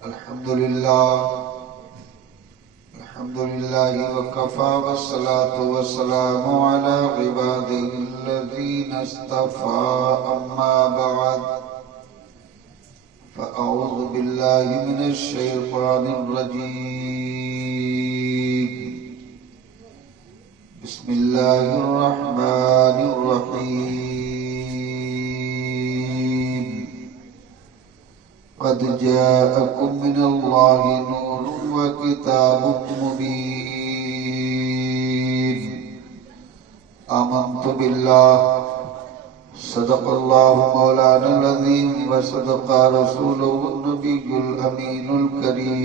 الحمد لله وكفى والصلاة والسلام على عباده الذين اصطفى أما بعد فأعوذ بالله من الشيطان الرجيم بسم الله الرحمن الرحيم قد جاءكم من الله نور وكتاب مبين آمنت بالله صدق الله مولانا العظيم وصدق رسوله النبي الأمين الكريم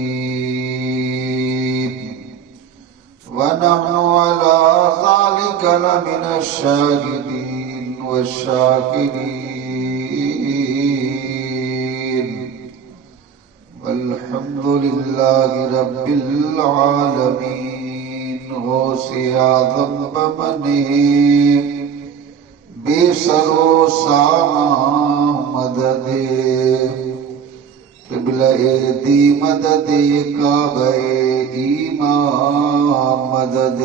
ونحن على ذلك لمن الشاهدين والشاكرين والحمد لله رب العالمين غوث اعظم بمنه بے سر و سامان مدد قبلہ دی مدد کعبہ ایمان مدد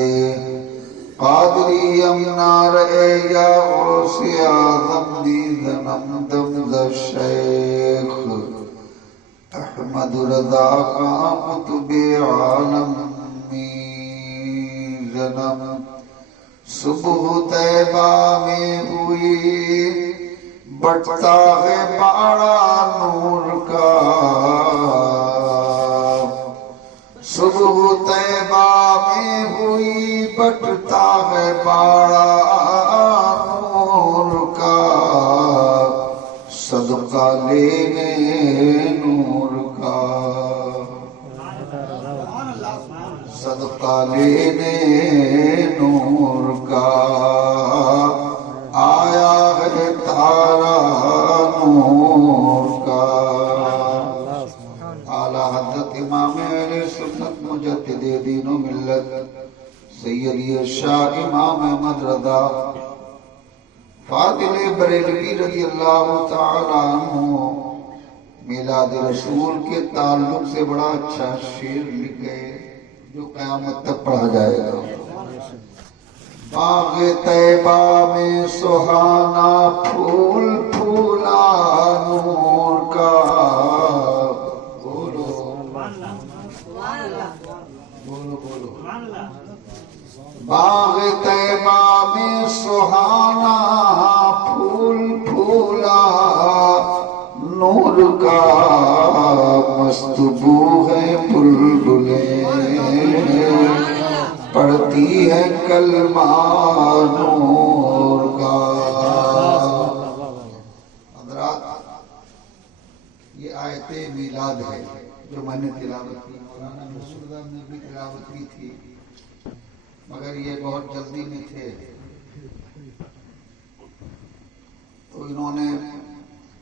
قادری امنار اے یا غوث اعظم دی ذنم دمز شیخ احمد رضا قامت بے عالم می ذنم صبح طیبہ میں ہوئی بٹتا ہے باڑا نور کا صبح طیبہ میں ہوئی بٹتا ہے باڑا نور کا صدقہ لینے نور کا صدقہ لینے نور کا آیا ہے تارا نور کا اعلیٰ حضرت امام اہل سنت مجدد دین و ملت سیدی شاہ امام احمد رضا فاضل بریلوی رضی اللہ تعالی عنہ میلاد رسول کے تعلق سے بڑا اچھا شعر لکھے جو قیامت تک پڑھا جائے گا. باغ طیبہ میں سہانا پھول پھولا نور کا بولو بولو بولو باغ طیبہ میں سہانا پھول پھولا نور کا مست بو ہے بلبلیں پڑھتی ہے کلمہ نور کا. حضرات یہ آیت میلاد ہے جو میں نے تلاوت کی، مولانا مسعود نے بھی تلاوت کی تھی مگر یہ بہت جلدی میں تھے تو انہوں نے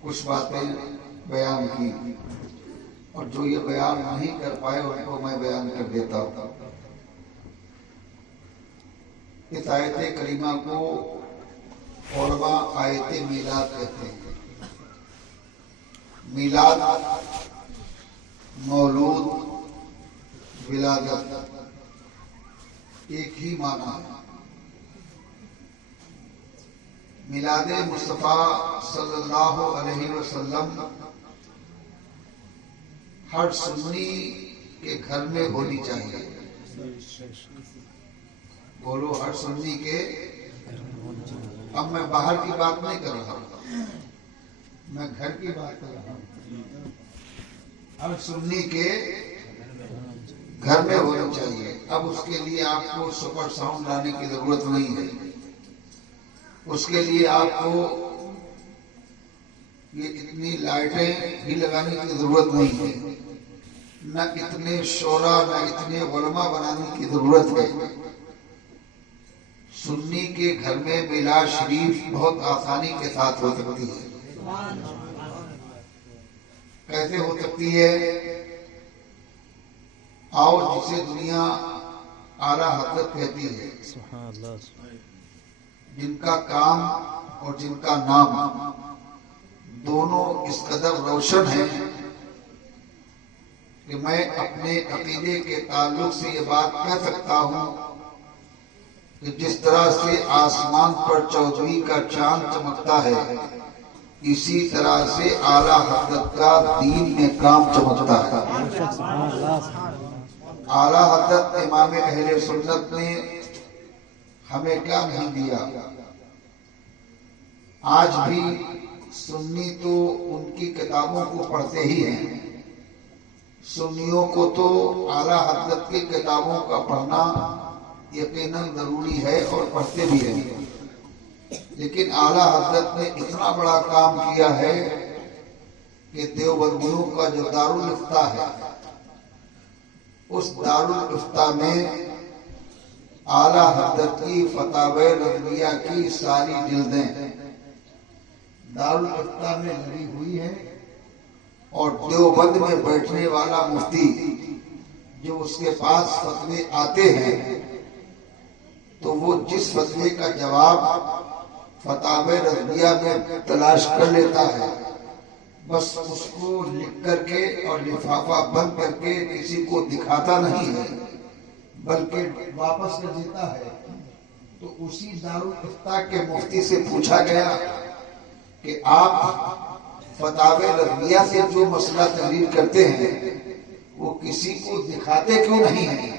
کچھ باتیں بیان کی اور جو یہ بیان نہیں کر پائے ان کو میں بیان کر دیتا ہوں. اس آیت کریمہ کو علماء آیت میلاد کہتے ہیں. میلاد مولود ولادت ایک ہی معنی ہے. میلاد مصطفیٰ صلی اللہ علیہ وسلم ہر سنی کے گھر میں ہونی چاہیے. بولو ہر سنی کے. اب میں باہر کی بات نہیں کر رہا ہوں، میں گھر کی بات کر رہا ہوں. ہر سنی کے گھر میں ہونی چاہیے. اب اس کے لیے آپ کو سپر ساؤنڈ لانے کی ضرورت نہیں ہے، اس کے لیے آپ کو یہ اتنی لائٹیں بھی لگانے کی ضرورت نہیں ہے، نہ اتنے شورا نہ اتنے علماء بنانے کی ضرورت ہے. سنی کے گھر میں میلاد شریف بہت آسانی کے ساتھ ہو سکتی ہے. کیسے ہو سکتی ہے؟ آؤ جسے دنیا اعلیٰ حضرت کہتی ہے، جن کا کام اور جن کا نام دونوں اس قدر روشن ہیں کہ میں اپنے عقیدے کے تعلق سے یہ بات کہہ سکتا ہوں کہ جس طرح سے آسمان پر 14ویں کا چاند چمکتا ہے، اسی طرح سے اعلیٰ حضرت کا دین میں کام چمکتا ہے۔ اعلیٰ حضرت امام اہل سنت نے ہمیں کیا نہیں دیا؟ آج بھی سنی تو ان کی کتابوں کو پڑھتے ہی ہیں، سنیوں کو تو اعلیٰ حضرت کی کتابوں کا پڑھنا یقیناً ضروری ہے اور پڑھتے بھی ہیں، لیکن اعلیٰ حضرت نے اتنا بڑا کام کیا ہے کہ دیوبندیوں کا جو دارالفتہ ہے، اس دارالفتہ میں اعلیٰ حضرت کی فتاوی رضویہ کی ساری جلدیں دارالفتہ میں لگی ہوئی ہیں، اور دیوبند میں بیٹھنے والا مفتی جو اس کے پاس فتوے آتے ہیں تو وہ جس فتوے کا جواب فتاوی رضویہ میں تلاش کر لیتا ہے، بس اس کو لکھ کر کے اور لفافہ بند کر کے کسی کو دکھاتا نہیں ہے بلکہ واپس کر دیتا ہے۔ تو اسی دارالفتہ کے مفتی سے پوچھا گیا کہ آپ فتاوی رضویہ سے جو مسئلہ تحریر کرتے ہیں وہ کسی کو دکھاتے کیوں نہیں ہیں؟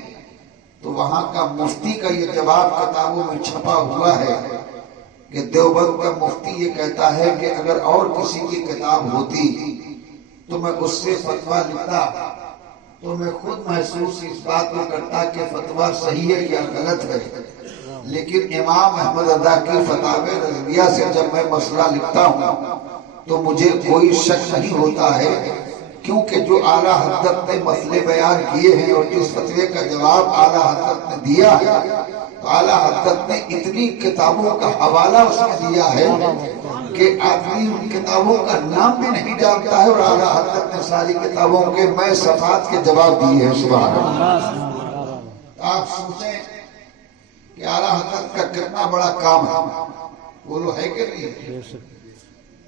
تو وہاں کا مفتی کا یہ جواب کتابوں میں چھپا ہوا ہے کہ دیوبند کا مفتی یہ کہتا ہے کہ اگر اور کسی کی کتاب ہوتی تو میں اس سے فتویٰ لکھتا تو میں خود محسوس اس بات کو کرتا کہ فتویٰ صحیح ہے یا غلط ہے، لیکن امام احمد رضا کی فتاوی رضویہ سے جب میں مسئلہ لکھتا ہوں تو مجھے کوئی شک نہیں ہوتا ہے، کیونکہ جو اعلیٰ حضرت نے مسئلے بیان کیے ہیں اور جس فتوے کا جواب اعلیٰ حضرت نے دیا ہے، تو اعلیٰ حضرت نے اتنی کتابوں کا حوالہ اس میں دیا ہے کہ آدمی ان کتابوں کا نام بھی نہیں جانتا ہے، اور اعلیٰ حضرت نے ساری کتابوں کے میں صفحات کے جواب دیے ہیں۔ سبحان اللہ۔ آپ سوچیں کہ اعلیٰ حضرت کا کتنا بڑا کام ہے، وہ لو ہے کہ نہیں؟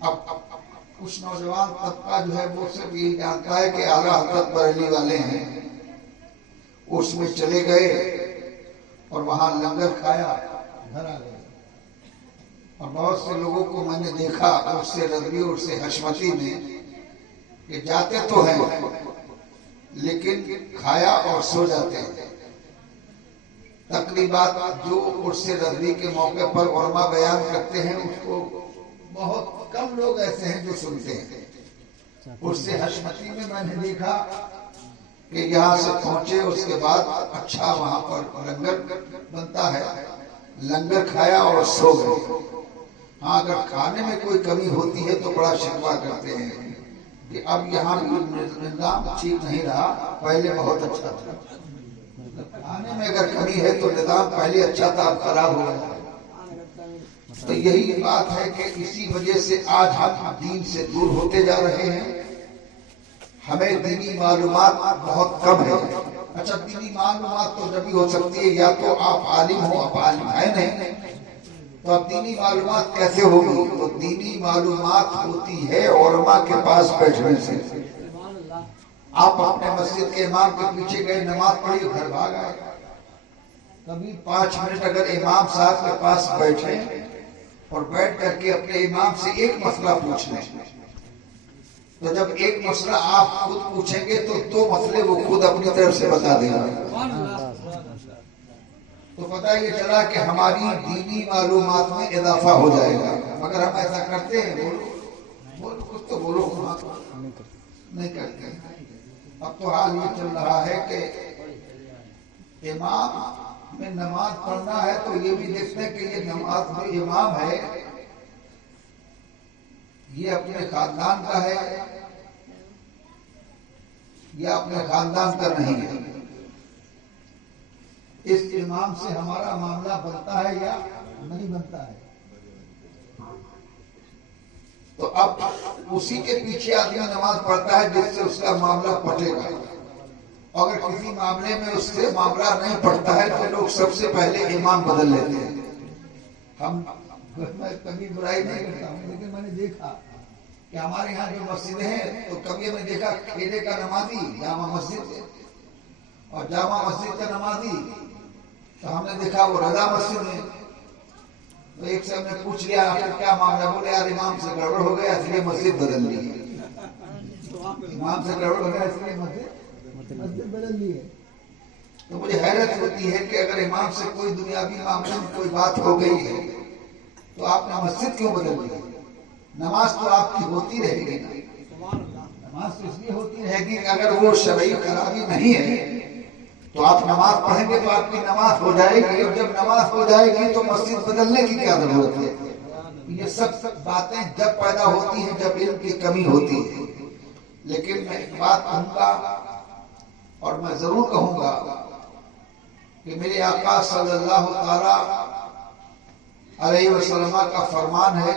اب کچھ نوجوان طبقہ جو ہے وہ صرف یہ جانتا ہے کہ اعلیٰ حضرت بریلی والے ہیں، اس میں چلے گئے اور وہاں لنگر کھایا، گھر آ گئے۔ اور بہت سے لوگوں کو میں نے دیکھا اور سے رضوی اور سے حشمتی میں کہ جاتے تو ہیں لیکن کھایا اور سو جاتے ہیں۔ تقریبات جو عرس رضوی کے موقع پر علماء بیان کرتے ہیں اس کو بہت کم لوگ ایسے ہیں جو سنتے ہیں۔ عرس حشمتی میں میں نے دیکھا کہ یہاں سے پہنچے، اس کے بعد اچھا وہاں پر لنگر بنتا ہے، لنگر کھایا اور سو گئے۔ ہاں اگر کھانے میں کوئی کمی ہوتی ہے تو بڑا شکوہ کرتے ہیں کہ اب یہاں نظام ٹھیک نہیں رہا، پہلے بہت اچھا تھا۔ کھانے میں اگر کمی ہے تو نظام پہلے اچھا تھا اب خراب ہو گیا۔ تو یہی بات ہے کہ اسی وجہ سے آج ہم دین سے دور ہوتے جا رہے ہیں، ہمیں دینی معلومات بہت کم ہے۔ اچھا دینی معلومات تو جب بھی ہو سکتی ہے یا تو آپ عالم ہو، آپ عالم ہیں نہیں تو اب دینی معلومات کیسے ہوگی؟ تو دینی معلومات ہوتی ہے علماء کے پاس بیٹھنے سے۔ آپ اپنے مسجد کے امام کے پیچھے گئے، نماز پڑھی، گھر بھاگ آئے۔ کبھی 5 منٹ اگر امام صاحب کے پاس بیٹھے اور بیٹھ کر کے اپنے امام سے ایک مسئلہ پوچھ لیں، تو جب ایک مسئلہ آپ خود پوچھیں گے تو 2 مسئلے وہ خود اپنی طرف سے بتا دیں گے۔ تو پتہ یہ چلا کہ ہماری دینی معلومات میں اضافہ ہو جائے گا۔ مگر ہم ایسا کرتے ہیں، بولو کچھ تو بولو، نہیں کرتے ہیں۔ اب تو حال یہ چل رہا ہے کہ امام میں نماز پڑھنا ہے تو یہ بھی دیکھتے ہیں کہ یہ نماز میں امام ہے یہ اپنے خاندان کا ہے یا اپنے خاندان کا نہیں ہے، اس امام سے ہمارا معاملہ بنتا ہے یا نہیں بنتا ہے۔ تو اب اسی کے پیچھے آدمی نماز پڑھتا ہے جس سے اس کا معاملہ پٹے گا۔ اگر کسی معاملے میں اس سے معاملہ نہیں پڑتا ہے تو لوگ سب سے پہلے امام بدل لیتے ہیں۔ میں کبھی برائی نہیں کرتا ہوں، لیکن میں نے دیکھا کہ ہمارے یہاں جو مسجدیں ہیں تو کبھی ہم نے دیکھا کھیلے کا نمازی جامع مسجد ہے، اور جامع مسجد کا نمازی تو ہم نے دیکھا وہ رضا مسجد ہے. تو ایک سے ہم نے پوچھ لیا آخر کیا معاملہ؟ بولے یار امام سے گڑبڑ ہو گیا اس لیے مسجد بدل لی ہے. امام سے گڑبڑ ہو گیا اس لیے مسجد بدل لی ہے. تو مجھے حیرت ہوتی ہے کہ اگر امام سے کوئی دنیاوی معاملے میں کوئی بات ہو گئی ہے تو آپ نے مسجد کیوں بدل لی؟ نماز تو آپ کی ہوتی رہے گی نا. نماز تو اس لیے ہوتی رہے گی کہ اگر وہ شرعی خرابی نہیں ہے تو آپ نماز پڑھیں گے تو آپ کی نماز ہو جائے گی، اور جب نماز ہو جائے گی تو مسجد بدلنے کی کیا ضرورت ہے؟ یہ سب باتیں جب پیدا ہوتی ہیں جب علم کی کمی ہوتی ہے. لیکن میں ایک بات کہوں گا اور میں ضرور کہوں گا کہ میرے آقا صلی اللہ تعالی علیہ وسلم کا فرمان ہے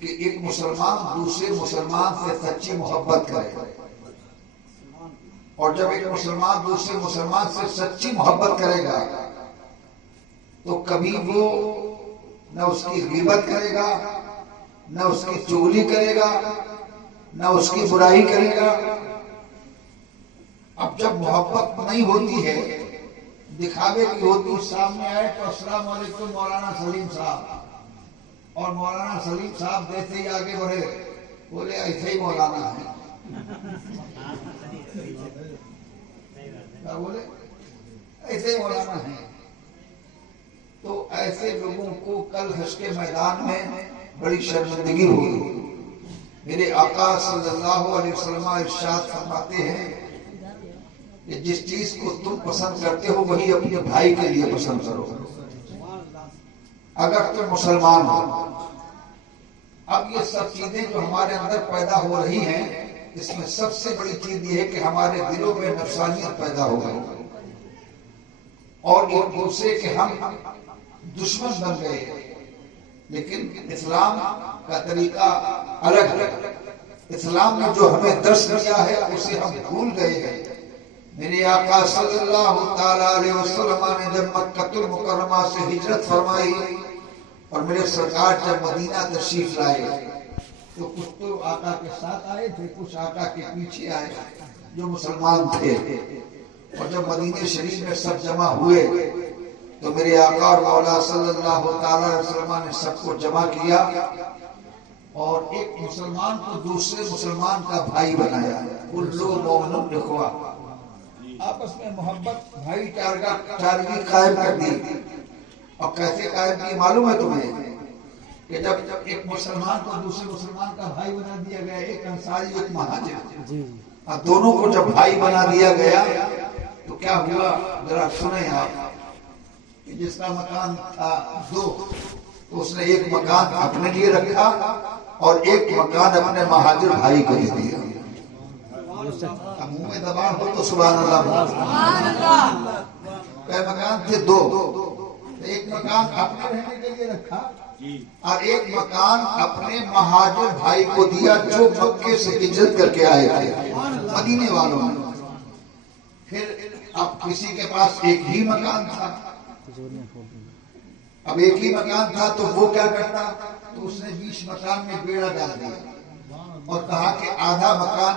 کہ ایک مسلمان دوسرے مسلمان سے سچی محبت کرے، اور جب ایک مسلمان دوسرے مسلمان سے سچی محبت کرے گا تو کبھی وہ نہ اس کی غیبت کرے گا، نہ اس کی چغلی کرے گا، نہ اس کی برائی کرے گا. اب جب محبت نہیں ہوتی ہے، دکھاوے کی ہوتی، سامنے آئے تو السلام علیکم مولانا سلیم صاحب، اور مولانا سلیم صاحب جیسے ہی آگے بڑھے بولے ایسے ہی مولانا ہے، کیا بولے ایسے ہی مولانا ہے. تو ایسے لوگوں کو کل حشر کے میدان میں بڑی شرمندگی ہوگی. میرے آقا صلی اللہ علیہ وسلم ارشاد فرماتے ہیں کہ جس چیز کو تم پسند کرتے ہو وہی اپنے بھائی کے لیے پسند کرو اگر تم مسلمان ہو. اب یہ سب چیزیں جو ہمارے اندر پیدا ہو رہی ہیں اس میں سب سے بڑی چیز یہ ہے کہ ہمارے دلوں میں نفسانیت پیدا ہو گئی اور ایک دوسرے کے ہم دشمن بن گئے. لیکن اسلام کا طریقہ الگ ہے. اسلام نے جو ہمیں درس دیا ہے اسے ہم بھول گئے ہیں. میرے آقا صلی اللہ تعالی علیہ وسلم نے جب مکہ المکرمہ سے ہجرت فرمائی اور میرے سرکار جب مدینہ تشریف لائے تو کچھ تو آقا کے ساتھ آئے تھے، کچھ آقا کے پیچھے آئے جو مسلمان تھے. اور جب مدینہ شریف میں سب جمع ہوئے تو میرے آقا اور مولا صلی اللہ تعالی علیہ وسلم نے سب کو جمع کیا اور ایک مسلمان کو دوسرے مسلمان کا بھائی بنایا. کلو مومن اخوہ، آپس میں محبت بھائی چارگی قائم کر دی. اور کیسے قائم کی معلوم ہے تمہیں؟ کہ جب ایک مسلمان کو دوسرے مسلمان کا بھائی بنا دیا گیا، ایک انصاری ایک مہاجر، اور دونوں کو جب بھائی بنا دیا گیا تو کیا ہوا ذرا سنیں آپ. جس کا مکان تھا دو تو اس نے ایک مکان اپنے لیے رکھا اور ایک مکان اپنے مہاجر بھائی کو دے دیا. منہ میں دباؤ ہو تو سبحان اللہ. کئی مکان تھے دو، ایک مکان اپنے رہنے کے لیے رکھا اور ایک مکان اپنے مہاجر بھائی کو دیا جو مکے سے ہجرت کر کے آئے تھے مدینے والوں نے. پھر اب کسی کے پاس ایک ہی مکان تھا، اب ایک ہی مکان تھا تو وہ کیا کرتا؟ تو اس نے 20 مکان میں بیڑا ڈال دیا اور کہا کہ آدھا مکان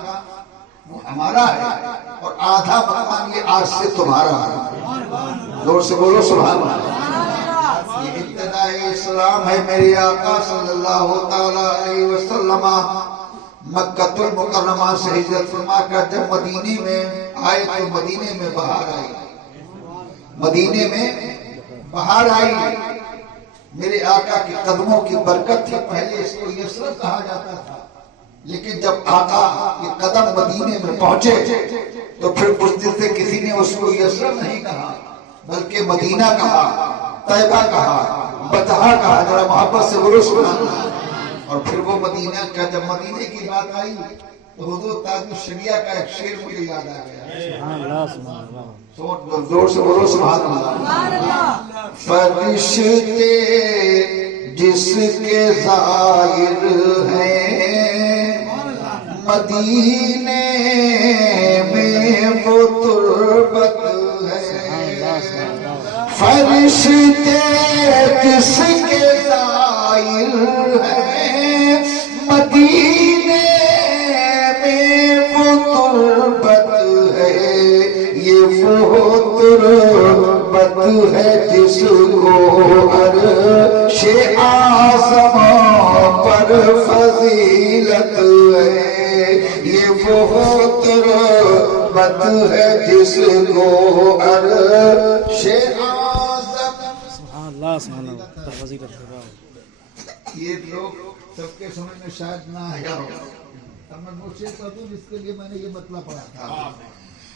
وہ ہمارا ہے اور آدھا مکان یہ آج سے تمہارا ہے. زور سے بولو سبحان اللہ. یہ ابتداء اسلام ہے. میرے آقا صلی اللہ تعالی علیہ وسلم مکہ المکرمہ سے ہجرت فرما کر جب مدینے میں آئے تو مدینے میں بہار آئی. مدینے میں بہار آئی. میرے آقا کے قدموں کی برکت تھی. پہلے اس کو یثرب کہا جاتا تھا، لیکن جب آقا کے قدم مدینے میں پہنچے تو پھر اس دن سے کسی نے اس کو یثرب نہیں کہا بلکہ مدینہ کہا، طیبہ کہا، بطحہ کہا. ذرا محبت سے بولو سبحان اللہ. اور پھر وہ مدینہ کا جب مدینے کی بات آئی تو حضور تاج الشریعہ کا ایک شعر مجھے یاد آ گیا. زور سے بولو سبحان اللہ. فرشتے جس کے ظاہر ہیں مدینے میں وہ تربت ہے. فرشتے جس کے ظاہر ہیں جس کو عرش اعظم پر فضیلت ہے، یہ وہ تربت ہے جس کو عرش اعظم۔ سبحان اللہ فضیلت ہے۔ یہ لوگ سب کے سمجھ میں شاید نہ آیا ہو، اب میں وہ شعر پڑھ دوں جس کے لیے میں نے یہ مطلب پڑھا تھا۔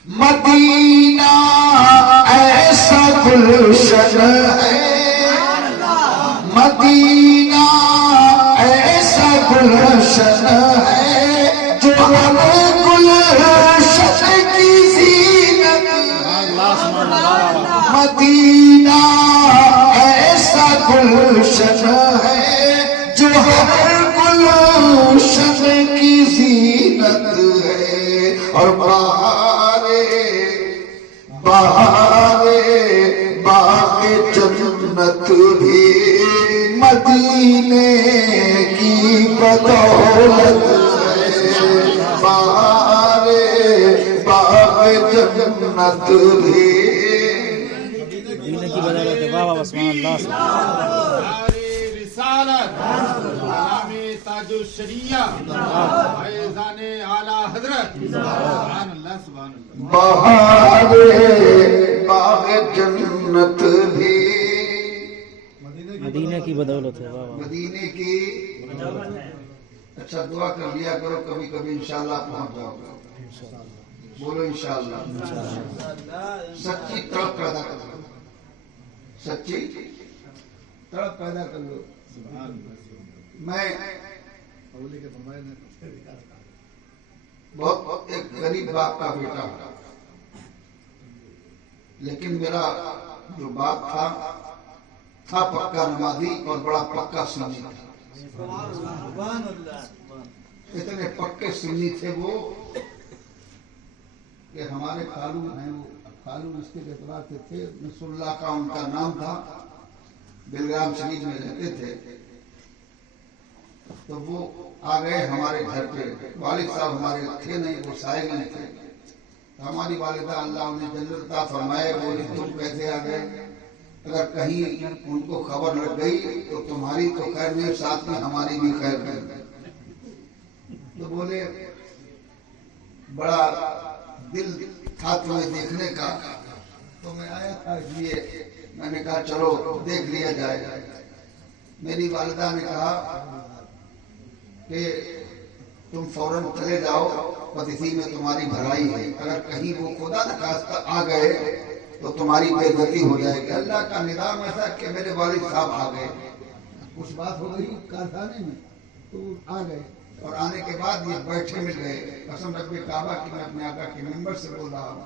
مدینہ ایسا گلشن ہے، مدینہ ایسا گلشن ہے جو ہر گلشن کی زینت ہے، مدینہ ایسا گلشن ہے جو ہر گلشن کی زینت ہے، اور بہار باغ جنت بھی مدینے کی بدولت ہے، بہار باغ جنت بھی مدینے کی بدولت ہے۔ واہ واہ سبحان اللہ۔ رسالت علام تاج الشریعہ فیضان اعلی حضرت سبحان اللہ سبحان اللہ۔ بہار باغ جنت بھی مدینے کی بدولت ہے۔ واہ واہ مدینے کی اچھا دعا کر لیا کرو، کبھی کبھی انشاءاللہ پہنچ جاؤ گا، بولو انشاءاللہ۔ سچی تڑپ پیدا کر لو، سچی تڑپ پیدا کر لو۔ میں بہت ایک غریب باپ کا بیٹا ہوں، لیکن میرا جو باپ تھا پکا نمازی اور بڑا پکا سنی تھا۔ اتنے پکے سنی تھے وہ کہ ہمارے خالو ہیں، وہ خالو اس کے اعتبار سے تھے، نصر اللہ کا ان کا نام تھا، بلرام شریف میں رہتے تھے، تو وہ آ گئے ہمارے گھر پہ۔ والد صاحب ہمارے تھے نہیں، وہ سائے میں تھے، ہماری والدہ اللہ انہیں جنت عطا فرمائے بولی تم کیسے آ گئے؟ اگر کہیں ان کو خبر لگ گئی تو تمہاری تو خیر نہیں، ساتھ میں ہماری بھی خیر نہیں۔ تو بولے بڑا دل تھا تمہیں دیکھنے کا، تو میں آیا تھا، اس لیے میں نے کہا چلو دیکھ لیا جائے۔ میری والدہ نے کہا کہ تم فوراً چلے جاؤ، بس اسی میں تمہاری بھلائی ہے، اگر کہیں وہ خدا نخواستہ آ گئے تو تمہاری بے عزتی ہو جائے گی۔ اللہ کا نظام ایسا کہ میرے والد صاحب آ گئے، کچھ بات ہو گئی کارخانے میں، تو آ گئے، اور آنے کے بعد یہ بیٹھے مل گئے۔ قسم رب کعبہ کی میں اپنے آقا کے ممبر سے بول رہا ہوں،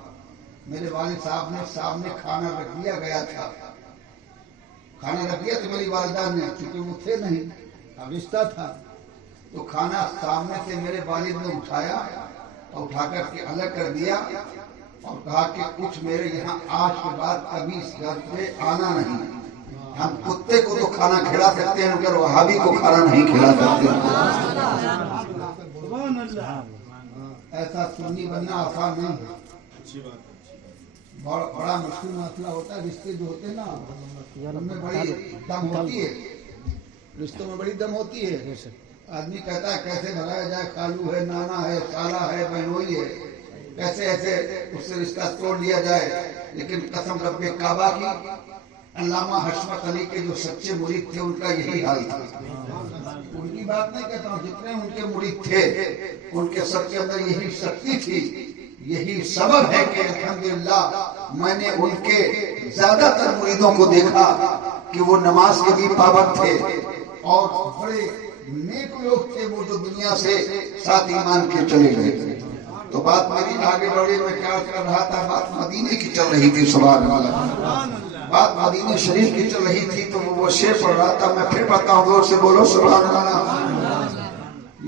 میرے والد صاحب نے سامنے کھانا رکھ دیا گیا تھا، کھانا رکھ دیا تو میری والدہ نے، چونکہ وہ تھے نہیں، اب رشتہ تھا، تو کھانا سامنے سے میرے والد نے اٹھایا اور اٹھا کر کے الگ کر دیا اور کہا کہ کچھ میرے یہاں آج کے بعد کبھی اس گھر پہ آنا نہیں، ہم کتے کو تو کھانا کھلا سکتے ہیں مگر وہابی کو کھانا نہیں کھلا سکتے۔ ایسا سنی بننا آسان نہیں ہے، بڑا مشکل مسئلہ ہوتا ہے۔ رشتے جو ہوتے ہیں نا ان میں بڑی دم ہوتی ہے، رشتوں میں بڑی دم ہوتی ہے۔ آدمی کہتا ہے کیسے بھلایا جائے، خالو ہے، نانا ہے، خالہ ہے، بہنوئی ہے، کیسے ایسے اس سے رشتہ توڑ لیا جائے، لیکن قسم رب کعبہ کی علامہ حشمت علی کے جو سچے مرید تھے ان کا یہی حال تھا۔ ان کی بات نہیں کہتا ہوں، جتنے ان کے مرید تھے ان کے سب کے اندر یہی شکتی تھی، یہی سبب ہے کہ الحمدللہ میں نے ان کے زیادہ تر مریدوں کو دیکھا کہ وہ نماز کے بھی پابند تھے اور بڑے نیک لوگ تھے، وہ جو دنیا سے ساتھ ایمان کے چلے گئے۔ تو بات میری آگے بڑھے، میں کیا کر رہا تھا، بات مدینے کی چل رہی تھی، سبحان اللہ، بات مدینہ شریف کی چل رہی تھی، تو وہ شعر پڑھ رہا تھا، میں پھر پڑھتا ہوں، زور سے بولو سبحان اللہ۔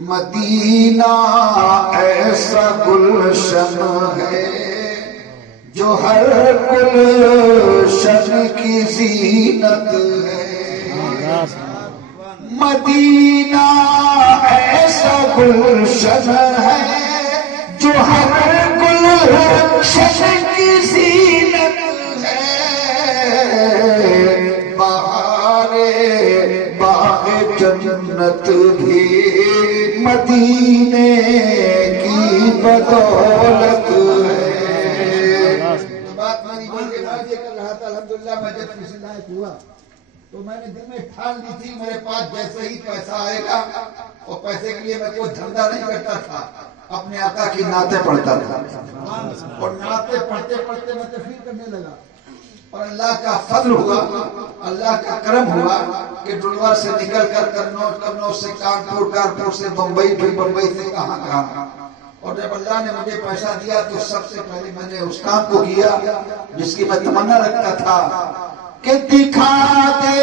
مدینہ ایسا گلشن ہے جو ہر گلشن کی زینت ہے، مدینہ ایسا گلشن ہے جو ہر گلشن کی زینت ہے، بدولت ہے. تو بات مانی بول کے بات یہ کر رہا تھا الحمدللہ میں جب کسی لائق ہوا تو میں نے دل میں ٹھان لی تھی میرے پاس جیسے ہی پیسہ آئے گا اور پیسے کے لیے میں کوئی دھندا نہیں کرتا تھا, اپنے آقا کی نعتیں پڑھتا تھا اور نعتیں پڑھتے پڑھتے میں تفریح کرنے لگا. اور اللہ کا فضل ہوا, اللہ کا کرم ہوا کہ ڈلوار سے نکل کر کرنوج سے کانپور سے بمبئی, پھر بمبئی سے کہاں. اور جب اللہ نے مجھے پیسہ دیا تو سب سے پہلے میں نے اس کام کو کیا جس کی میں تمنا رکھتا تھا کہ دکھا دے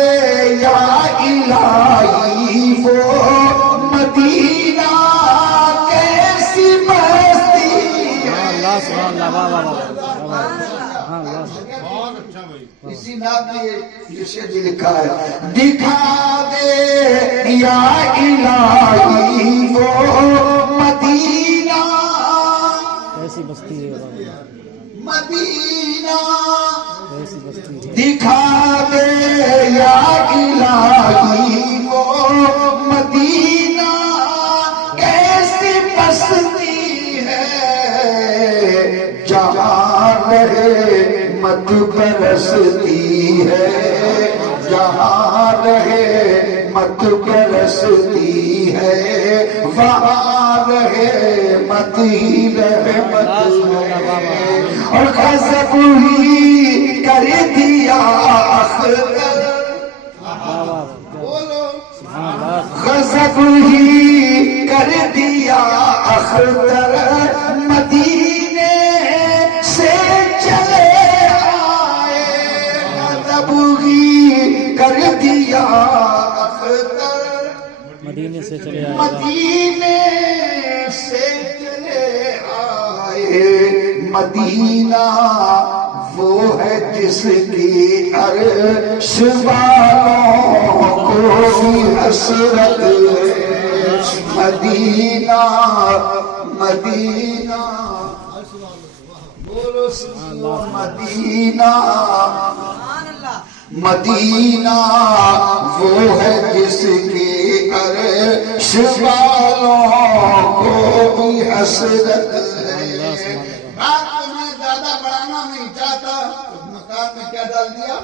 یا الہی وہ مدینہ کیسی مستی بہت اچھا بھائی. اسی نام میں یہ شعر بھی لکھا ہے, دکھا دے یا الہی وہ مدینہ ایسی بستی ہے مدینہ, ایسی بستی ہے دکھا دے یا الہی وہ مدینہ کیسی بستی ہے جہاں رحمت برستی ہے, جہاں رحمت برستی ہے وہاں رحمت ہی رحمت ہے. اور غضب ہی کر دیا اختر, غضب ہی کر دیا اختر مدینے سے چلے آئے, غضب ہی کر دیا اختر مدینے سے چلے آئے, مدینے سے چلے آئے. مدینہ وہ ہے جس کی عرش والوں کو بھی حسرت ہے. مدینہ مدینہ بولو مدینہ مدینہ وہ ہے جس کی عرش والوں کو بھی حسرت ہے. بات کو میں زیادہ بڑھانا نہیں چاہتا, مکان میں کیا ڈال دیا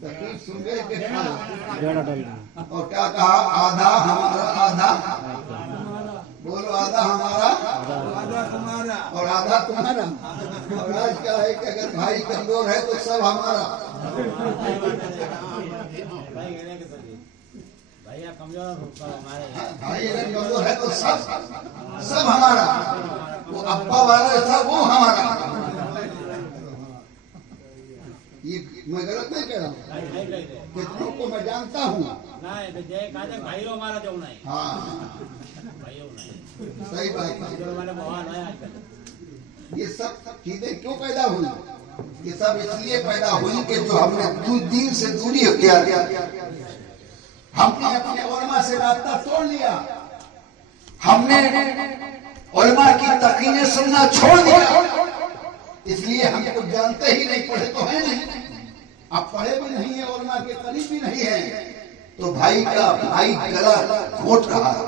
تکلیف سن گئے کہ جوڑا ڈال دیں. اور کیا کہا آدھا ہمارا آدھا, بولو آدھا ہمارا اور آدھا تمہارا. اور آج کیا ہے کہ اگر بھائی کمزور ہے تو سب ہمارا. بھائی اگر کمزور ہے تو سب ہمارا. وہ ابا والا تھا وہ ہمارا. یہ میں غلط نہیں کہہ رہا ہوں, کتنوں کو میں جانتا ہوں. ہاں صحیح بات ہے. یہ سب چیزیں کیوں پیدا ہوئی؟ یہ سب اس لیے پیدا ہوئی کہ جو ہم نے دین سے دوری اختیار کیا, ہم نے اپنے علماء سے رابطہ توڑ لیا, ہم نے علماء کی تقریریں سننا چھوڑ دیا. اس لیے ہم کچھ جانتے ہی نہیں, پڑھے تو ہیں نہیں, اب پڑھے بھی نہیں ہیں, علماء کے قریب بھی نہیں ہیں. تو بھائی کا بھائی گلا گھونٹ رہا ہے.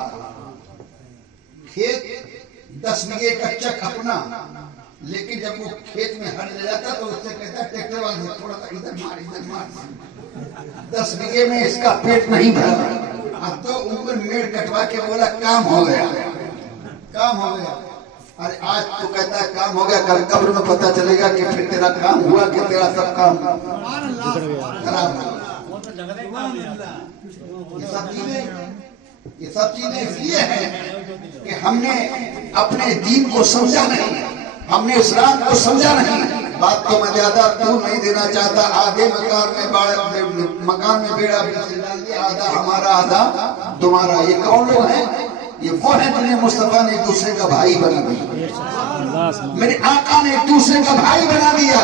کھیت 10 بیگھے کا چک اپنا, لیکن جب وہ کھیت میں ہل لے جاتا تو اس سے کہتا ہے ٹریکٹر والے تھوڑا سا ادھر مار. 10 بیگھے میں اس کا پیٹ نہیں بھرا. اب تو اوپر میڑ کٹوا کے بولا کام ہو گیا, کام ہو گیا. ارے آج تو کہتا ہے کام ہو گیا, کل قبر میں پتہ چلے گا کہ پھر تیرا کام ہوا کہ تیرا سب کام خراب ہوا. یہ سب چیزیں اس لیے ہیں کہ ہم نے اپنے دین کو سمجھا نہیں, ہم نے اسلام کو سمجھا نہیں. بات تو میں زیادہ دور نہیں دینا چاہتا. آگے مکان میں بیڑا ڈال دیا, آدھا ہمارا آدھا تمہارا. یہ کون لوگ ہیں؟ یہ وہ ہیں جنہیں مصطفیٰ نے ایک دوسرے کا بھائی بنا دیا. میرے آقا نے ایک دوسرے کا بھائی بنا دیا.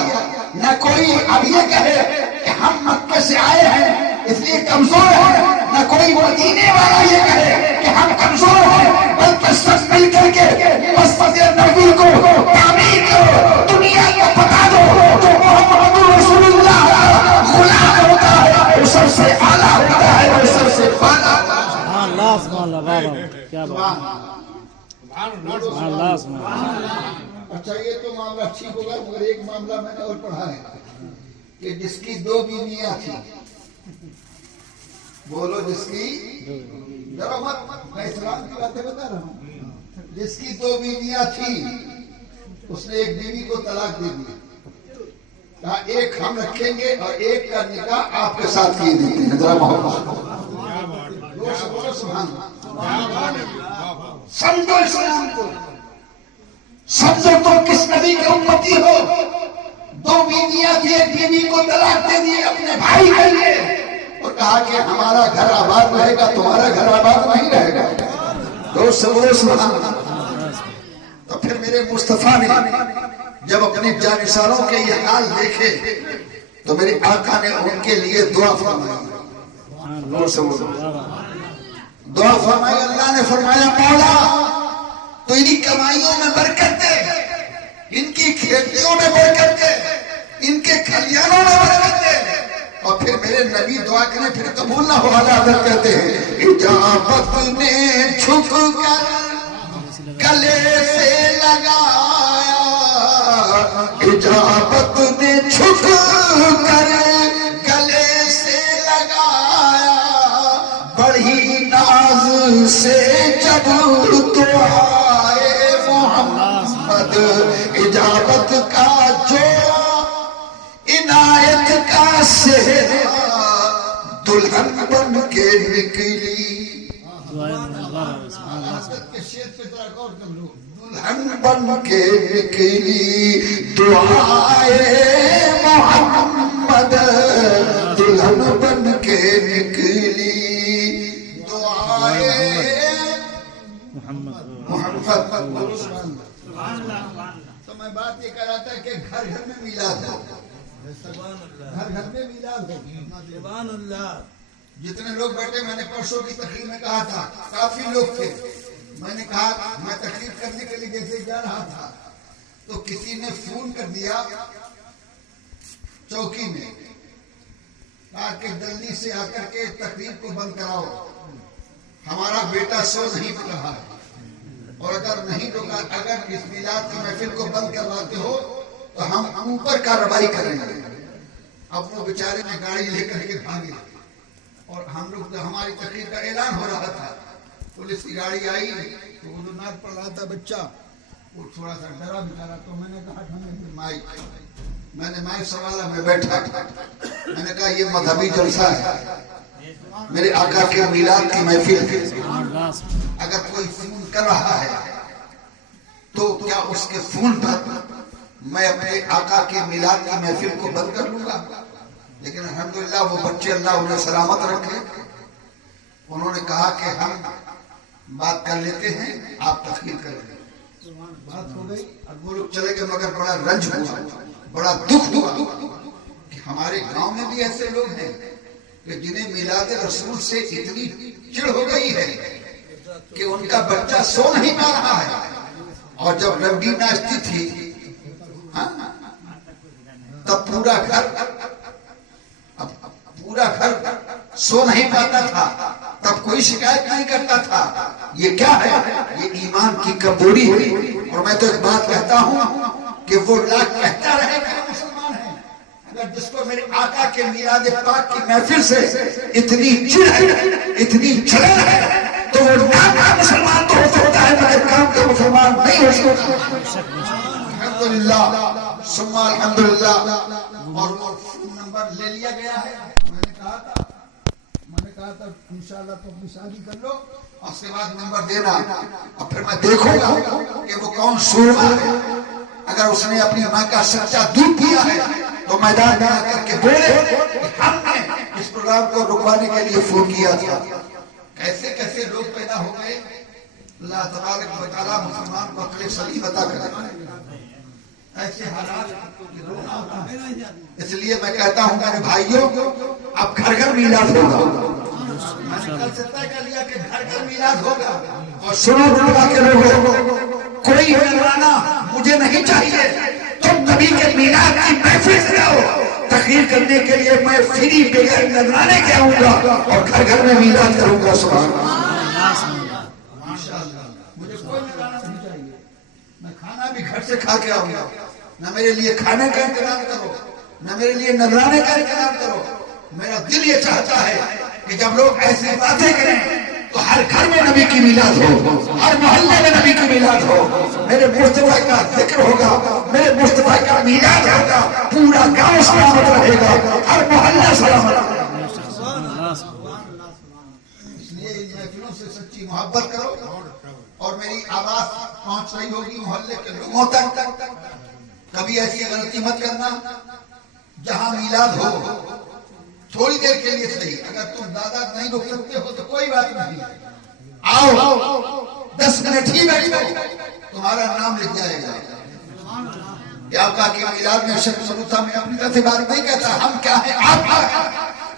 نہ کوئی اب یہ کہے کہ ہم مکے سے آئے ہیں اس لیے کمزور ہیں, نہ کوئی مدینے والا یہ کہے کہ ہم کمزور ہیں, بلکہ سب مل کر کے مسجد نبوی کو تعمیر کرو, دنیا کو بتا دو جو محمد رسول اللہ غلام ہوتا ہے وہ سب سے اعلیٰ ہوتا ہے, وہ سب سے بالا. سبحان اللہ سبحان اللہ. اچھا یہ تو معاملہ ٹھیک ہوگا، مگر ایک معاملہ میں نے اور پڑھا ہے کہ جس کی 2 بیویاں تھیں، بولو جس کی، ذرا مت، میں اسلام کی باتیں بتا رہا ہوں، جس کی 2 بیویاں تھیں اس نے ایک بیوی کو طلاق دے دی، کہا ایک ہم رکھیں گے اور ایک کا نکاح آپ کے ساتھ کیے دیتے ہیں. ذرا محبت بولو سبحان اللہ. سمجھو اسلام کو، سمجھو تو کس نبی کے امتی ہو. 2 بیویاں تھی، ایک بیوی کو طلاق دے دی اپنے بھائی کے لیے اور کہا کہ ہمارا گھر آباد رہے گا، تمہارا گھر آباد نہیں رہے گا. دوست بولو سبحان اللہ. تو پھر میرے مصطفیٰ نے جب اپنے جانشانوں کے یہ حال دیکھے تو میرے آقا نے ان کے لیے دعا فرمائی. دعا فرمائی. اللہ نے فرمایا مولا تو انہی کمائیوں میں برکت دے، ان کی کھیتیوں میں برکت دے، ان کے کھلیانوں میں برکت دے. اور پھر میرے نبی دعا کریں پھر قبول نہ ہو. حضرت کہتے ہیں اجابت نے جھک کر گلے سے لگایا، اجابت نے جھک کر گلے سے لگایا، بڑی ناز سے جب دعائے محمد اجابت کا جوڑا، عنایت کا سہرا دلہن بن کے نکلی. دلہن بن کے نکلی دعائے محمد، دلہن بن کے نکلی دعائے محمد. تو میں بات یہ کر رہا تھا کہ گھر گھر میں میلاد ہے، گھر گھر میں میلاد ہے. سبحان اللہ. جتنے لوگ بیٹھے، میں نے پرسوں کی تقریر میں کہا تھا کافی لوگ تھے. میں نے کہا میں تقریر کرنے کے لیے جیسے جا رہا تھا تو کسی نے فون کر دیا چوکی میں، کہا کہ جلدی سے آ کر کے تقریر کو بند کراؤ، ہمارا بیٹا سو نہیں پڑ رہا ہے، اور اگر نہیں روکا، اگر اس میلاد کی محفل کو بند کرواتے ہو تو ہم اوپر کارروائی کریں گے. اب وہ بیچارے نے گاڑی لے کر کے بھاگے اور ہم لوگ تو ہماری تقریر کا اعلان ہو رہا تھا، پولیس کی گاڑی آئی تو وہ جو نعت پڑھ رہا تھا بچہ وہ تھوڑا سا ڈرا بچارا. تو میں نے کہا میں نے مائک سنبھالا، میں بیٹھا، میں نے کہا یہ مذہبی جلسہ ہے، میرے آقا کے میلاد کی محفل ہے، اگر کوئی فون کر رہا ہے تو کیا اس کے فون پر میں اپنے آقا کے میلاد کی محفل کو بند کر لوں گا؟ لیکن الحمدللہ وہ بچے اللہ انہیں سلامت رکھے، انہوں نے کہا کہ ہم بات کر لیتے ہیں، آپ تقریر کر لیں. بات ہو گئی اور وہ لوگ چلے گئے. مگر بڑا رنج ہوا، بڑا دکھ ہوا کہ ہمارے گاؤں میں بھی ایسے لوگ ہیں کہ جنہیں میلاد رسول سے اتنی چڑ ہو گئی ہے کہ ان کا بچہ سو نہیں پا رہا ہے. اور جب رنگی ناچتی تھی تب پورا گھر سو نہیں پاتا تھا، تب کوئی شکایت نہیں کرتا تھا. یہ کیا ہے؟ یہ ایمان کی کمزوری ہے. اور میں تو ایک بات کہتا ہوں کہ وہ لاکھ کہتا رہے کہ مسلمان ہیں، اگر جس کو میرے آقا کے میلاد پاک کی محفل سے اتنی چڑ ہے، اتنی جلن ہے، تو وہ نام مسلمان تو ہوتا ہے مگر کام کا مسلمان نہیں ہو سکتا. الحمدللہ ثم الحمدللہ. اور وہ فون نمبر لے لیا گیا ہے. میں نے کہا تھا انشاءاللہ تو اپنی شادی کر لو اور اس کے بعد نمبر دینا، اور پھر میں دیکھوں گا کہ وہ کون سورما ہے. اگر اس نے اپنی ماں کا سچا دودھ پیا ہے تو میدان میں آ کر کے بولے ہم نے اس پروگرام کو رکوانے کے لیے فون کیا تھا. کیسے کیسے لوگ پیدا ہو گئے. اللہ تبارک و تعالیٰ مسلمان کو عقل سلیم عطا کرے. ایسے حالات رونا ہوتا ہے. اس لیے میں کہتا ہوں میرے بھائیوں، اب گھر گھر میلاد ہوگا. میں نے کل سے طے کر لیا کہ گھر گھر میلاد ہوگا. اور سنو دنیا کے لوگوں، کوئی نذرانہ مجھے نہیں چاہیے. تم نبی کے میلاد کی محفل سے آؤ، تقریر کرنے کے لیے میں فری بغیر نذرانے کے آؤں گا اور گھر گھر میں میلاد کروں گا. سبحان اللہ. ماشاءاللہ. مجھے کوئی نذرانہ میں کھانا بھی گھر سے کھا کے آؤں گا، نہ میرے لیے کھانے کا انتظام کرو، نہ میرے لیے نذرانے کا انتظام کرو. میرا دل یہ چاہتا ہے کہ جب لوگ ایسی باتیں کریں تو ہر گھر میں نبی کی میلاد ہو، ہر محلے میں نبی کی میلاد ہو، میرے مصطفیٰ کا ذکر ہوگا، میرے مصطفیٰ کا میلاد ہوگا، پورا گاؤں سلامت رہے گا، ہر محلہ سلامت رہے گا. اس لیے ان محفلوں سے سچی محبت کرو اور میری آواز پہنچ رہی ہوگی محلے کے لوگوں تک. کبھی ایسی غلطی مت کرنا. جہاں میلاد ہو تھوڑی دیر کے لیے صحیح، اگر تم زیادہ نہیں رک سکتے ہو تو کوئی بات نہیں، آؤ 10 منٹ ہی بیٹھو، تمہارا نام لکھ جائے گا. کہ آقا کے میلاد میں شرف سبوتا میں اپنی طرف سے بات نہیں کہتا ہم کیا ہیں آپ کیا ہیں،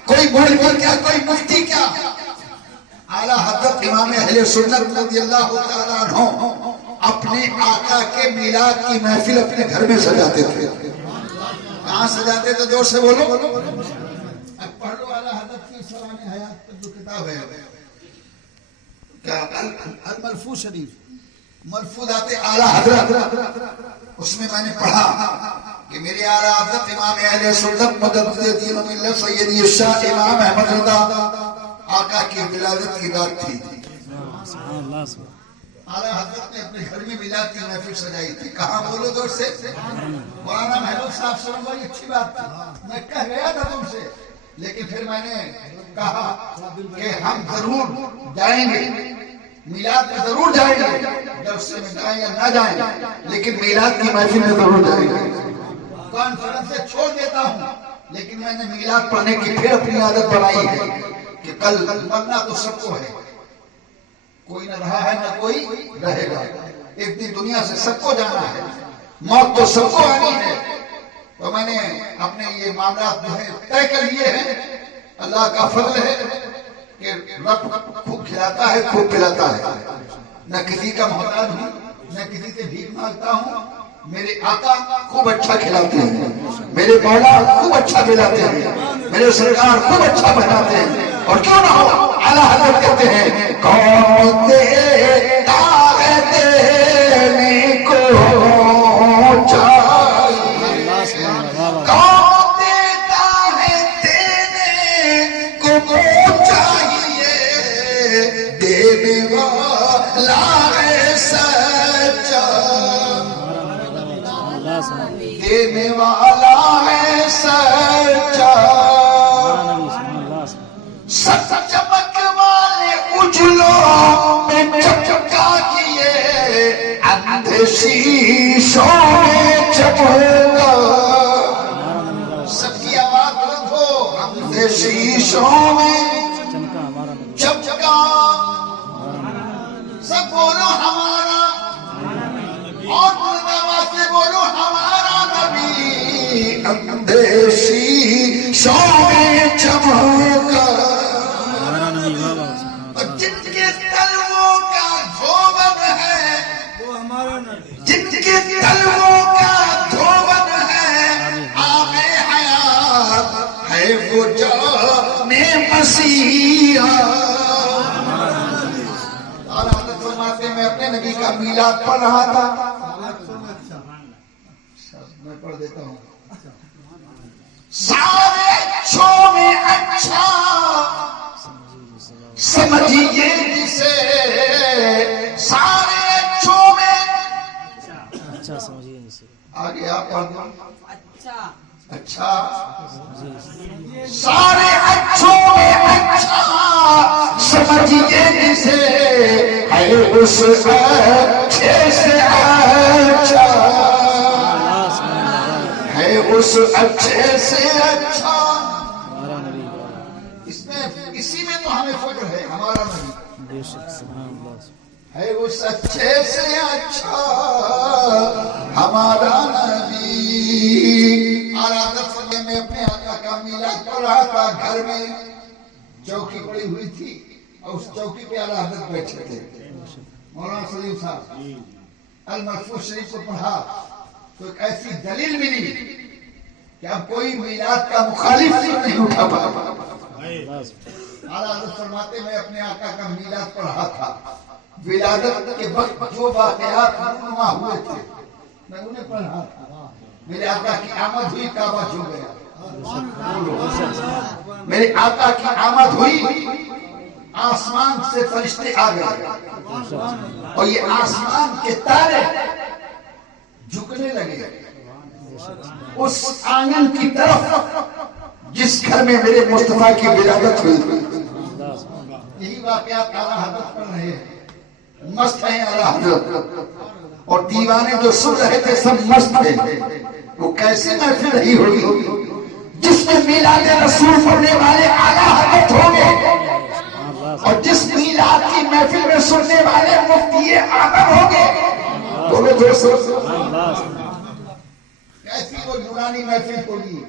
کوئی مولوی کیا کوئی مفتی کیا. اعلیٰ حضرت امام اہل سنت رضی اللہ تعالیٰ عنہ اپنے آقا کے میلاد کی محفل اپنے گھر میں سجاتے تھے. کہاں سجاتے تھے؟ زور سے بولو. اب پڑھ لو اعلیٰ حضرت کی سوانح حیات پر جو کتاب ہے کیا الملفوظ شریف، ملفوظات اعلیٰ حضرت، اس میں میں نے پڑھا کہ میرے اعلیٰ حضرت امام اہل سنت مجدد دین و ملت سیدی الشاہ امام احمد رضا آقا کی ولادت کی رات تھی. اعلیٰ حضرت نے اپنے گھر میں میلاد کی محفل سجائی تھی. کہاں بولو دور سے؟ مولانا محمود صاحب سنو بھائی اچھی بات تھی، میں کہہ گیا تھا تم سے، لیکن پھر میں نے کہا کہ ہم ضرور جائیں گے، میلاد میں ضرور جائیں گے، درس میں جائیں یا نہ جائیں لیکن میلاد کی محفل میں ضرور جائیں گے. کانفرنس سے چھوڑ دیتا ہوں لیکن میں نے میلاد پڑھنے کی پھر اپنی عادت بنائی ہے کہ کل مرنا تو سب کو ہے، کوئی نہ رہا ہے نہ کوئی رہے گا، ایک دن دنیا سے سب کو جانا ہے، موت تو سب کو آنی ہے. تو میں نے اپنے یہ معاملات جو ہے طے کر لیے ہیں. اللہ کا فضل ہے کہ رب خوب کھلاتا ہے خوب پلاتا ہے، نہ کسی کا محتاج ہوں نہ کسی سے بھیک مانگتا ہوں. میرے آقا خوب اچھا کھلاتے ہیں، میرے مولا خوب اچھا پلاتے ہیں، میرے سرکار خوب اچھا پہناتے ہیں. اور کیوں نہ ہو اعلیٰ حضرت کہتے ہیں کون دیتا ہے دینے کو چاہیے، کون دیتا ہے دینے کو چاہیے، دینے والا ہے سچا، دینے والا ہے سچا. سچ چمک والے اجلوں میں چمکا کیے، اندھے شیشوں میں چمکا. سب کی آواز بلند ہو. اندھے شیشوں میں چمکا. سب بولو ہمارا، اور بلند آواز سے بولو ہمارا نبی اندھے شیشوں میں چمکا. جن کے تلووں کا دھوبن ہے، جن کے تلووں کا دھوبن ہے، آب حیات ہے وہ جان مسیحا. اعلیٰ حضرت فرماتے میں اپنے نبی کا میلاد پڑھ رہا تھا. میں پڑھ دیتا ہوں. سارے اچھوں میں اچھا سمجھیے جسے، سارے اچھوں میں اچھا سمجھیے جسے. آگے آپ پڑھ دو. اچھا سارے اچھوں میں اچھا سمجھیے جسے، ہے اس اچھے سے اچھا، ہے اس اچھے سے اچھا. اسی میں تو ہمیں فکر ہے ہمارا نبی ہے اس اچھے سے اچھا ہمارا نبی. اعلیٰ حضرت میں اپنے آقا کا میلاد پڑھ رہا تھا. گھر میں چوکی پڑی ہوئی تھی اور اس چوکی پہ اعلیٰ حضرت بیٹھے تھے. مولانا سلیم صاحب الملفوظ شریف کو پڑھا تو ایک ایسی دلیل ملی کہ اب کوئی میلاد کا مخالف نہیں اٹھا پا. اعلیٰ حضرت فرماتے میں اپنے آقا کا میلاد پڑھ رہا تھا. ولادت کے وقت جو واقعات رونما ہوئے تھے میں انہیں پڑھا تھا. میرے آقا کی آمد ہوئی, کعبہ چھو گیا. میرے آقا کی آمد ہوئی, آسمان سے فرشتے آ گئے اور یہ آسمان کے تارے جھکنے لگے اس آنگن کی طرف جس گھر میں میرے مصطفیٰ کی ولادت ہوئی. یہی واقعات اعلیٰ حضرت پڑھ رہے ہیں, مست ہیں اعلیٰ حضرت, اور دیوانے جو سن رہے تھے سب مست تھے. وہ کیسے محفل رہی ہوگی جس میں میلاد رسول پڑھنے والے اعلیٰ حضرت ہوں گے اور جس میلاد کی محفل میں سننے والے مفتی اعظم ہوں گے. کیسی وہ نورانی محفل ہوگی.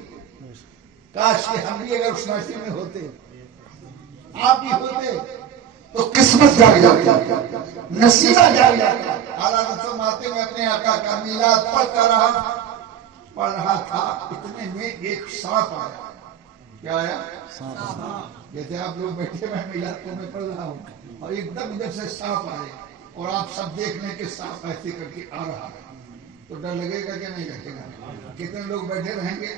کاش کہ ہم بھی اگر اس محفل میں ہوتے, آپ بھی ہوتے, تو قسمت جاگ جاتی, نصیبہ جاگ جاتا. اعلیٰ حضرت فرماتے میں اپنے آقا کا میلاد پڑھ رہا تھا, اتنے میں ایک سانپ آیا. کیا آیا؟ جیسے آپ لوگ بیٹھے میں میلاد کو میں پڑھ رہا ہوں اور ایک دم ادھر سے سانپ آئے اور آپ سب دیکھ لیں کہ سانپ ایسے کر کے آ رہا ہے, تو ڈر لگے گا کہ نہیں لگے گا؟ کتنے لوگ بیٹھے رہیں گے؟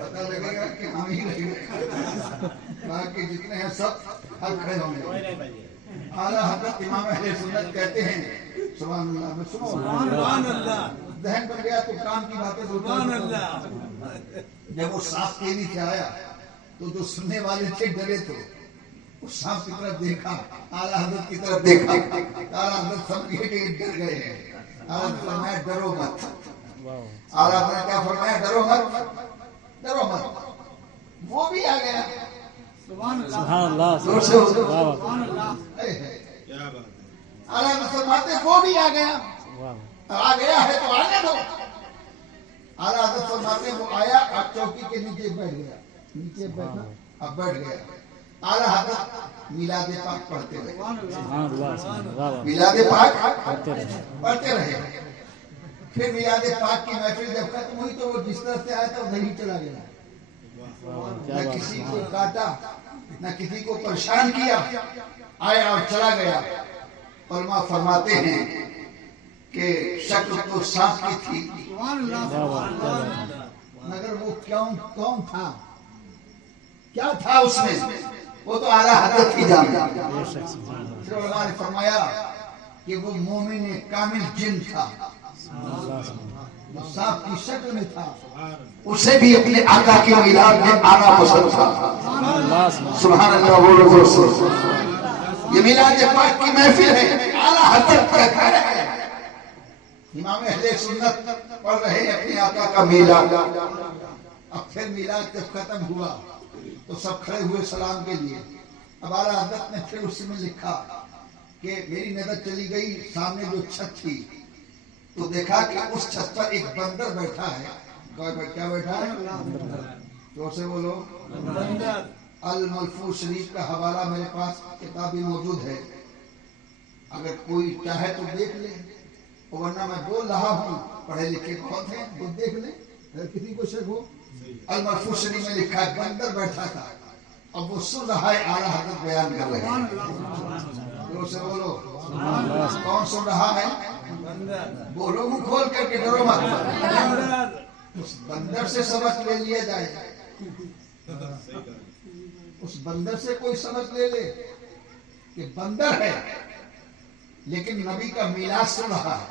پتہ لگے گا کہ ہم ہی رہیں گے, باقی جتنے ہیں سب ہر کھڑے ہوں گے. اعلیٰ حضرت امام اہل سنت کہتے ہیں سبحان اللہ, میں سنو سبحان اللہ, ذہن بن گیا تو کام کی باتیں سبحان اللہ. جب وہ سانپ کے نیچے آیا تو جو سننے والے تھے ڈرے تو اس سانپ کی طرف دیکھا, اعلیٰ حضرت کی طرف دیکھا, اعلیٰ حضرت سمجھے کہ ڈر گئے ہیں. اعلیٰ حضرت فرمایا ڈرو مت. اعلیٰ حضرت نے کیا فرمایا؟ ڈرو مت, ڈرو مت. وہ بھی آ گیا. سبحان اللہ, سبحان اللہ. اعلیٰ حضرت فرماتے وہ بھی آ گیا. آ گیا ہے تو آنے دو. اعلیٰ حضرت فرماتے وہ آیا اور چوکی کے نیچے بیٹھ گیا. نیچے بیٹھا, اب بیٹھ گیا. اعلیٰ حضرت میلاد پاک پڑھتے رہے, میلاد پاک پڑھتے رہے. پھر میلاد پاک کی محفل جب ختم ہوئی تو وہ جس طرح سے آیا تھا ادھر ہی چلا گیا. نہ کسی کو کاٹا, نہ کسی کو پریشان کیا, آیا اور چلا گیا. علماء فرماتے ہیں کہ شکل تو سانپ کی تھی مگر وہ کون تھا, کیا تھا اس میں, وہ تو اعلیٰ حضرت ہی جانتا. پھر علماء نے فرمایا کہ وہ مومن کامل جن تھا, سانپ کی شکل میں تھا, اسے بھی اپنے آقا کے میلاد میں آنا پسند تھا. سبحان اللہ, بولو دوستو. یہ میلاد پاک کی محفل ہے, اعلیٰ حضرت کا گھر ہے. امام اہل سنت پڑھ رہے ہیں اپنے آقا کا میلاد. اب پھر میلاد جب ختم ہوا تو سب کھڑے ہوئے سلام کے لیے. اب اعلیٰ حضرت نے پھر اس میں لکھا کہ میری نظر چلی گئی سامنے جو چھت تھی تو دیکھا کہ اس چھت پر ایک بندر بیٹھا ہے. کیا بیٹھا ہے؟ تو سے بولو. الملفوظ شریف کا حوالہ میرے پاس کتابی موجود ہے, اگر کوئی چاہے تو دیکھ لے, ورنہ میں بول رہا ہوں, پڑھے لکھے بہت ہیں, وہ دیکھ لیں اگر کسی کو شک ہو. الملفوظ شریف میں لکھا ہے بندر بیٹھا تھا, اب وہ سن رہا ہے اعلیٰ حضرت بیان کر رہے ہیں. تو سے بولو کون سن رہا ہے؟ بولو منہ کھول کر کے, ڈرو مت. اس بندر سے سبق لے لیا جائے, اس بندر سے کوئی سبق لے لے کہ بندر ہے لیکن نبی کا میلاد سن رہا ہے.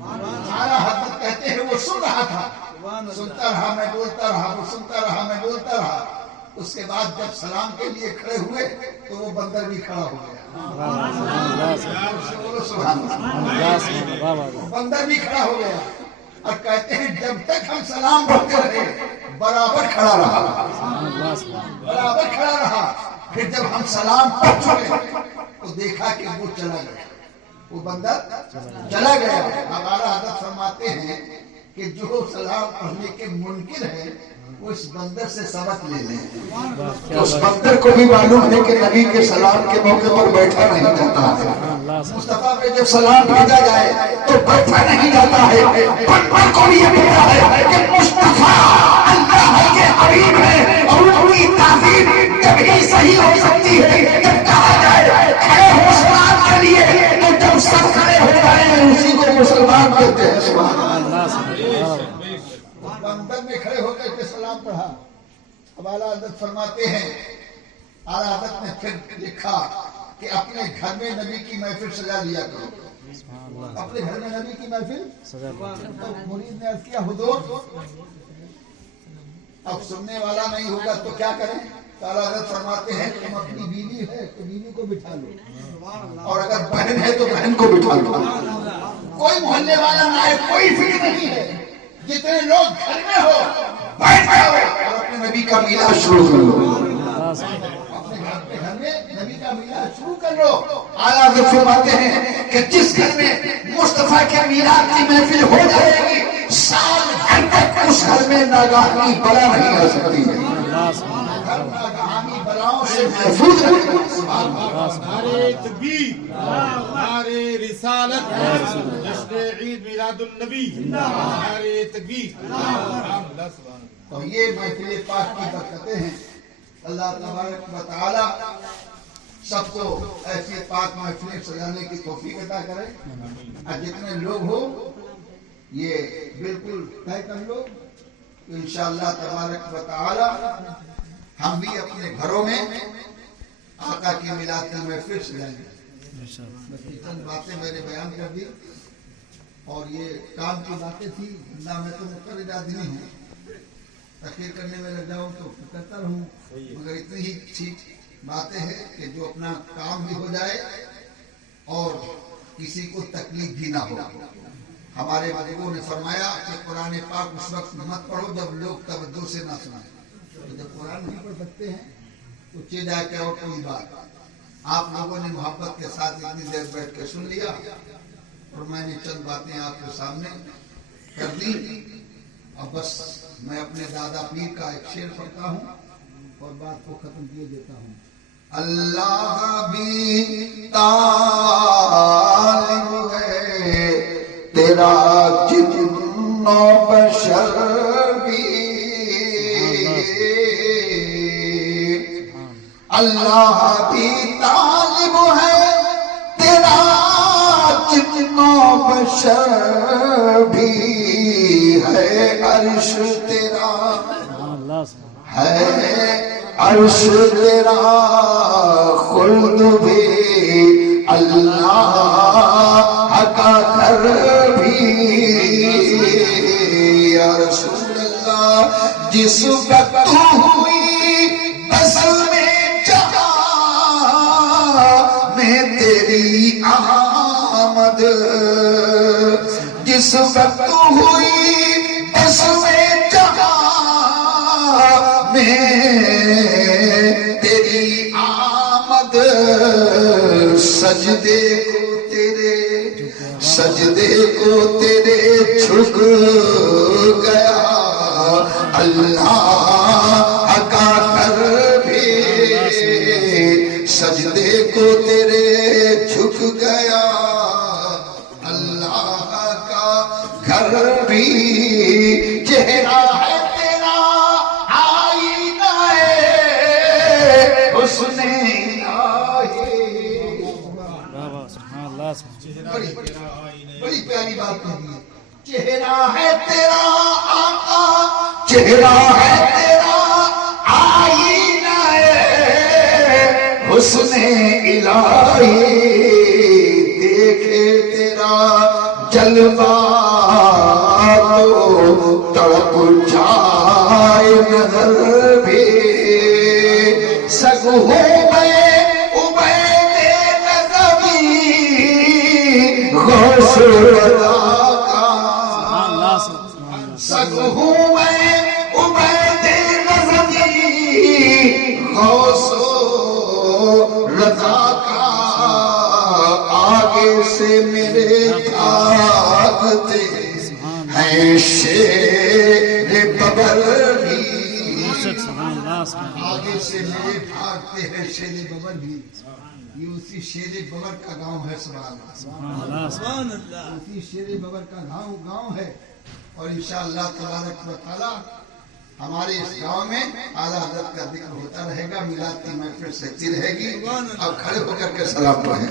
اعلیٰ حضرت کہتے ہیں وہ سن رہا تھا, سنتا رہا, میں بولتا رہا, وہ سنتا رہا, میں بولتا رہا. اس کے بعد جب سلام کے لیے کھڑے ہوئے تو وہ بندر بھی کھڑا ہو گیا. بندر بھی کھڑا ہو گیا اور کہتے ہیں جب تک ہم سلام پڑھتے رہے برابر کھڑا رہا, برابر کھڑا رہا. پھر جب ہم سلام پڑھ چکے تو دیکھا کہ وہ چلا گیا, وہ بندر چلا گیا. اب اعلیٰ حضرت فرماتے ہیں کہ جو سلام پڑھنے کے منکر ہے وہ اس بندر سے سبق لے لیں. اس بندر کو بھی معلوم ہے کہ نبی کے سلام کے موقع پر بیٹھا نہیں جاتا ہے. مصطفیٰ پہ جب سلام بھیجا جائے تو بیٹھا نہیں جاتا ہے. بندر کو بھی یہ پتا ہے کہ مصطفیٰ اللہ کے حبیب ہے اور کی تعظیم تبھی صحیح ہو سکتی ہے جب کہا جائے کھڑے ہو سلام کے لیے، تو جب سب کھڑے ہو جائیں اسی کو مسلمان کہتے ہیں. سبحان اللہ. بندر میں کھڑے ہو کر کے سلام پڑھا. اب اعلیٰ حضرت فرماتے ہیں، اعلیٰ حضرت نے پھر لکھا کہ اپنے گھر میں نبی کی محفل سجا لیا کرو. اپنے گھر میں نبی کی محفل. تو مرید نے عرض کیا حضور اب سننے والا نہیں ہوگا تو کیا کریں؟ تو اعلیٰ حضرت فرماتے ہیں تم اپنی بیوی ہے تو بیوی کو بٹھا لو، اور اگر بہن ہے تو بہن کو بٹھا لو. کوئی محلے والا نہ ہے، کوئی فکر نہیں ہے. جتنے لوگ گھر میں ہو بیٹھ جاؤ اور اپنے نبی کا میلاد شروع کرو. اپنے گھر میں نبی کا میلاد شروع کر لو. اعلیٰ حضرت فرماتے ہیں کہ جس گھر میں مصطفیٰ کے میلاد کی محفل ہو جائے گی، سال بھر تک اس گھر میں ناگہانی بلا نہیں آ سکتی ہے. گھر ناگہانی بلاؤں سے محفوظ ہے. نعرے تکبیر، نعرے رسالت، جشن عید میلاد النبی، نعرے تکبیر. تو یہ محفل پاک کی برکتیں ہیں. اللہ تبارک و تعالی سب کو ایسی پاک محفلیں سجانے کی توفیق عطا کرے. اور جتنے لوگ ہو یہ بالکل طے کر لو تو انشاءاللہ تبارک و تعالی ہم بھی اپنے گھروں میں آقا کی میلاد کی محفل سجائیں گے. بس یہ چند باتیں میں نے بیان کر دی اور یہ کام کی باتیں تھی. اللہ میں تو مقرر آدمی ہوں، تقریر کرنے میں لگ جاؤں تو کرتا رہوں، مگر اتنی ہی ٹھیک باتیں ہیں کہ جو اپنا کام بھی ہو جائے اور کسی کو تکلیف بھی نہ ہو. ہمارے بزرگوں نے فرمایا کہ قرآن پاک اس وقت مت پڑھو جب لوگ توجہ سے نہ سنیں. تو جب قرآن نہیں پڑھ سکتے ہیں تو چل جائے کہ اور کوئی بات. آپ لوگوں نے محبت کے ساتھ اتنی دیر بیٹھ کے سن لیا اور میں نے چند باتیں آپ کے سامنے کر دی. اب بس میں اپنے دادا پیر کا ایک شعر پڑھتا ہوں اور بات کو ختم کیے دیتا ہوں. اللہ بھی طالب ہے تیرا جن و بشر بھی، اللہ بھی طالب ہے تیرا جن و بشر بھی ہے. عرش تیرا ہے، عرش تیرا خلد بھی، اللہ کا گھر بھی. یا رسول اللہ جس وقت تو ہوئی اصل میں جہاں میں تیری آمد، جس وقت تو ہوئی اصل میں جہاں میں تیری آمد، سجدے کو تیرے جھک گیا. اللہ کا گھر بھی سجدے کو تیرے جھک گیا. اللہ کا گھر بھی چہرہ ہے تیرا آئینہ حسن الہی. بڑی پیاری بات کہہ دی ہے. چہرہ ہے تیرا آقا، چہرہ ہے تیرا آئینہ حسن الہی. دیکھے تیرا جلوہ تو تڑپ جائے نظر بھی. سگ ہو میں عبید نظمی غوث اللہ کا، سگ ہوں میں عبید نظمی غوث رضا کا. آگے سے میرے بھاگتے ہیں شیر ببر بھی، آگے سے میرے بھاگتے ہیں شیر ببر بھی. یہ اسی شیر ببر کا گاؤں ہے. سبحان اللہ. اسی شیر ببر کا گاؤں ہے. اور انشاءاللہ تبارک و تعالی ہمارے اس گاؤں میں اعلیٰ حضرت کا ذکر ہوتا رہے گا، میلاد کی محفل سجتی رہے گی. اب کھڑے ہو کر کے سلام پڑھیں.